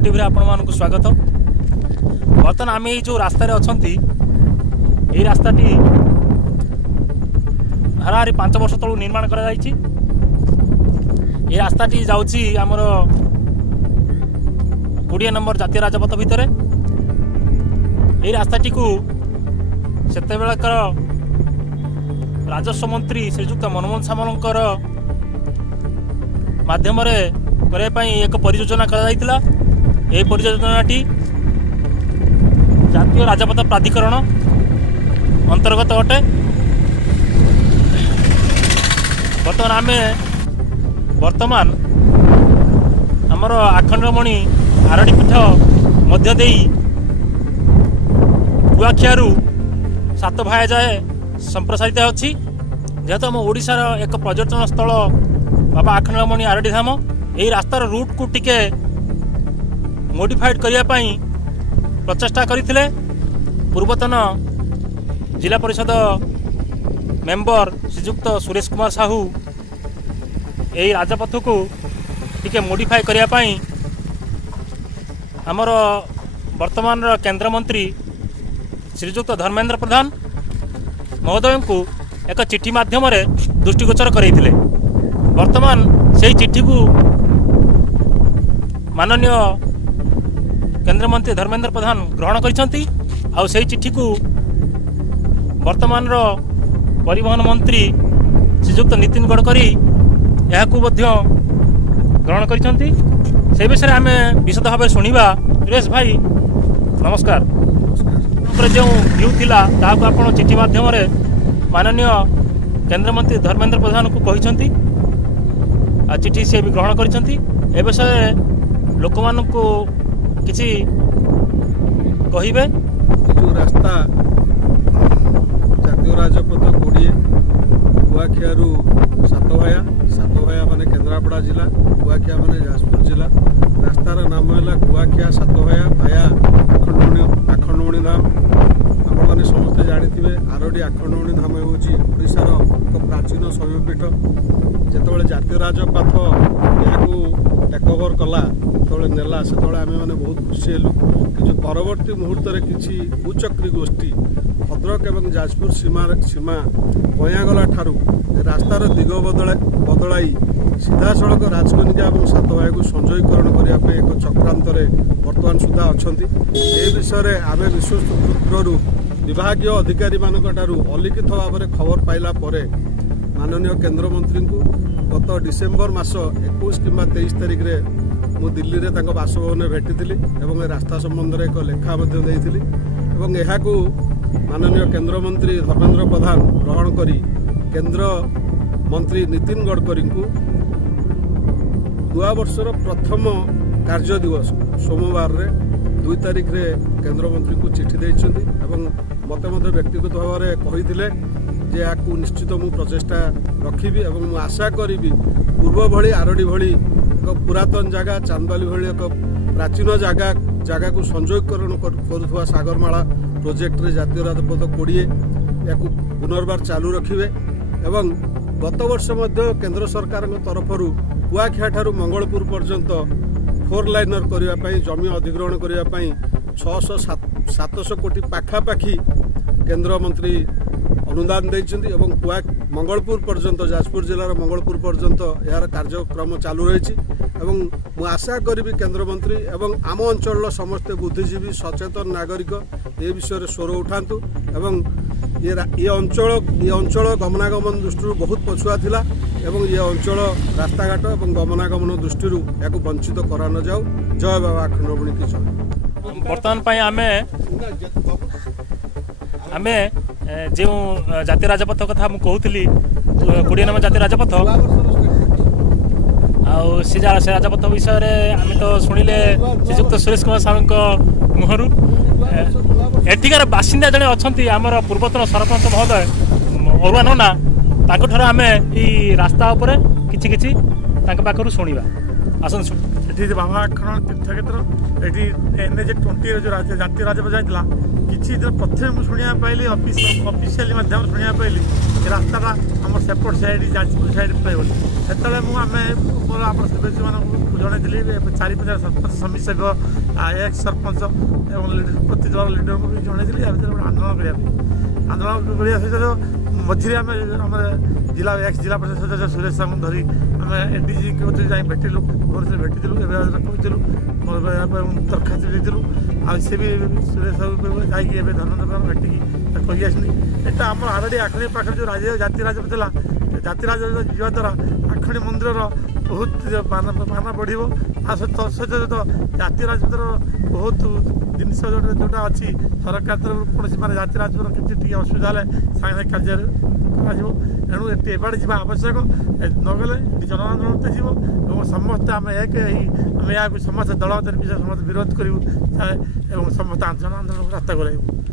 TV रे आपण मानक स्वागत। बर्तमान आम जो रास्तार अच्छा यही रास्ताटी हाराहारी 5 वर्ष तलू निर्माण कर रास्ताटी जाऊँगी आमर 20 नंबर जातीय राजपथ भितर। यही रास्ताटी को सेते बेलकर राजस्व मंत्री श्रीजुक्त मनमोहन सामलकर माध्यम करने एक परियोजना कर परियोजनाटी जातीय राजपथ प्राधिकरण अंतर्गत अटे। बर्तमान आमर आखंडमणि आरडी पीठ मध्य देई कुआखियारू सात भाया जाए संप्रसारित अच्छी। जेहेतु आम ओडिशार एक पर्यटन स्थल बाबा आखंडमणि आरडी धाम यही रास्तार रूट को टिके मोडिफाइड करने प्रचेषा करते पूर्वतन जिला परिषद मेंबर श्रीजुक्त सुरेश कुमार साहू यही राजपथ को टिके मोडिफाई करने आमर वर्तमान केंद्र मंत्री श्रीजुक्त धर्मेंद्र प्रधान महोदय को एक चिठी माध्यम दृष्टिगोचर करते। वर्तमान से चिठी को माननीय केंद्र मंत्री धर्मेंद्र प्रधान ग्रहण करछंती। आउ से चिठी को वर्तमान परिवहन मंत्री श्रीजुक्त नितिन गडकरी यह ग्रहण करछंती। से विषय आम विशद भाव शुणा। सुरेश भाई नमस्कार। जो व्यू थिला ताकू आपण चिठी माध्यम माननीय केंद्र मंत्री धर्मेंद्र प्रधान को कहते चिठी सी भी ग्रहण करछंती। ए विषय लोक मानकू किसी कहिबे। जो रास्ता जातीय राजपथ 20 कुआखियारू सातभाया माने केन्द्रापड़ा जिला, कुआखिया माने जाजपुर जिला। रास्तार नाम है कुआखिया सातभाया भाया आखंडमणि धाम। आपण मैंने समस्ते जानी आरडी आखंडमणि धाम हूँ ओडिशार एक प्राचीन शैवपीठ। जिते जातीय राजपथ यहाँ टेकओवर कला जो नेला से आम मैंने बहुत खुशी हेलु कि जो परवर्ती मुहूर्त में किसी कुचक्री गोष्ठी भद्रक एवं जाजपुर सीमा बयागला ठारू रास्तार दिग बदलाई सीधा सड़क राजकनिका और सातभाई को संजयीकरण करने एक चक्रांत बर्तमान सुधा अच्छा। ये विषय आम विश्वसूत्रु विभाग अधिकारी मानू अलिखित भाव में खबर पाइला परे माननीय केंद्र मंत्री को गत डिसेम्बर मास 21 कि 23 तारिख में मु दिल्ली रे बासभवन भेटी एवं रास्ता संबंध में एक लेखा देती। माननीय केंद्र मंत्री धर्मेंद्र प्रधान ग्रहण करी केंद्र मंत्री नितिन गडकरी को नूआ वर्षर प्रथम कार्य दिवस सोमवार 2 तारिख रे केंद्र मंत्री को चिठी देते मत व्यक्तिगत भाव में कही जे आपको निश्चित मु प्रचेषा रखी और आशा करी पूर्व भली आरडी भली एक पुरातन जगह चांदबाली भली एक प्राचीन जगह को संजयीकरण करुवा सागरमाला प्रोजेक्ट रे जातीय राजपथ 20 या पुनर्बार चालू रखिए। एवं गत वर्ष केंद्र सरकार तरफ कुआखिया ठारू मंगलपुर पर्यंत 4 लाइनर करने जमी अधिग्रहण करने 600-700 कोटी पाखापाखि केंद्र मंत्री अनुदान देते। मंगलपुर पर्यंत जाजपुर जिलार मंगलपुर पर्यंत यार कार्यक्रम चालू रही। मु आशा करी केंद्र मंत्री एवं आम अंचल समस्ते बुद्धिजीवी सचेतन नागरिक ये विषय स्वर उठातु। ये अंचल गमनागमन दृष्टि बहुत पछुआ थिला एवं ये अंचल रास्ताघाट और गमनागमन दृष्टि या वंचित करा न जाऊ। जय बाबा आखंडमणि की जय। बर्तमान आमे जो जातीय राजपथ कथा कहूली 20 नंबर जातीय राजपथ से राजपथ विषय आम तो शुणिले श्रीजुक्त सुरेश कुमार साहू मुहर एठिकार बासिंदा जड़े अच्छा आमर पूर्वतन सरपंच महोदय अरुआ नना आम रास्ता उपर कि पाखर शुणा आसन। ଏଠି ବାବା ଆଖଣ୍ଡଳ ତୀର୍ଥକ୍ଷେତ୍ର ଏଠି NH-20 ଯେଉଁ ଜାତୀୟ ରାଜପଥ ଯାଇଥିଲା କିଛି ଦିନ ପ୍ରଥମେ ମୁଁ ଶୁଣିବା ପାଇଲି ଅଫିସିଆଲି ମାଧ୍ୟମରେ ଶୁଣିବା ପାଇଲି ଏ ରାସ୍ତାଟା ଆମର ସେପଟ ସାଇଡ଼ ଯାଜପୁର ସାଇଡ଼ ପଳେଇ ବୋଲି। ସେତେବେଳେ ଆମେ ମୋର ଆମର ସଦସ୍ୟମାନଙ୍କୁ ଜଣାଇଥିଲି 4-5 ସରପଞ୍ଚ ସମିତି ସଭ୍ୟ ଏକ୍ସ ସରପଞ୍ଚ ଏବଂ ପ୍ରତି ଦଳ ଲିଡରଙ୍କୁ ବି ଜଣାଇଥିଲି ୟା ଭିତରେ ଗୋଟେ ଆନ୍ଦୋଳନ କରିବା ପାଇଁ। ଆନ୍ଦୋଳନ କରିବା ସହିତ ମଝିରେ ଆମେ ଆମର ଜିଲ୍ଲା ପରିଷଦ ସଦସ୍ୟ ସୁରେଶ ସାହୁଙ୍କୁ ଧରି ଆମେ ADG ଯାଇ ଭେଟିଲୁ, ଭୁବନେଶ୍ୱର ଭେଟିଥିଲୁ, ଏବେ କହିଥିଲୁ ମୋର ଦରଖାସ୍ତ ଦେଇଥିଲୁ। ଆଉ ସେ ବି ସୁରେଶ ସାହୁ ଯାଇକି ଏବେ ଧର୍ମେନ୍ଦ୍ର ଭେଟିକି କହି ଆସିଲି ଏଇଟା ଆମର ଆରଡ଼ି ଆଖଣ୍ଡି ପାଖରେ ଯେଉଁ ଜାତୀୟ ରାଜପଥ ଥିଲା ଜାତୀୟ ରାଜପଥ ଯିବା ଦ୍ୱାରା ଆଖଣ୍ଡି ମନ୍ଦିରର ବହୁତ ମାନ ବଢ଼ିବ। ତା ସହିତ ଜାତୀୟ ରାଜପଥର ବହୁତ ଜିନିଷ ଯେଉଁଟା ଅଛି ସରକାର ତରଫରୁ କୌଣସି ଜାତୀୟ ରାଜପଥର କିଛି ଟିକେ ଅସୁବିଧା ହେଲେ ସାଙ୍ଗେ ସାଙ୍ଗେ କାର୍ଯ୍ୟରେ କରାଯିବ। ଏଣୁ ଏବାଟେ ଯିବା ଆବଶ୍ୟକ, ନଗଲେ ଜନଆନ୍ଦୋଳନ ଯିବ ଏବଂ ସମସ୍ତେ ଆମେ ଆମେ ଏହାକୁ ସମସ୍ତେ ଦଳ ବିଷୟ ସମସ୍ତେ ବିରୋଧ କରିବୁ ଏବଂ ସମସ୍ତେ ଜନ ଆନ୍ଦୋଳନକୁ ରାସ୍ତା କରାଇବୁ।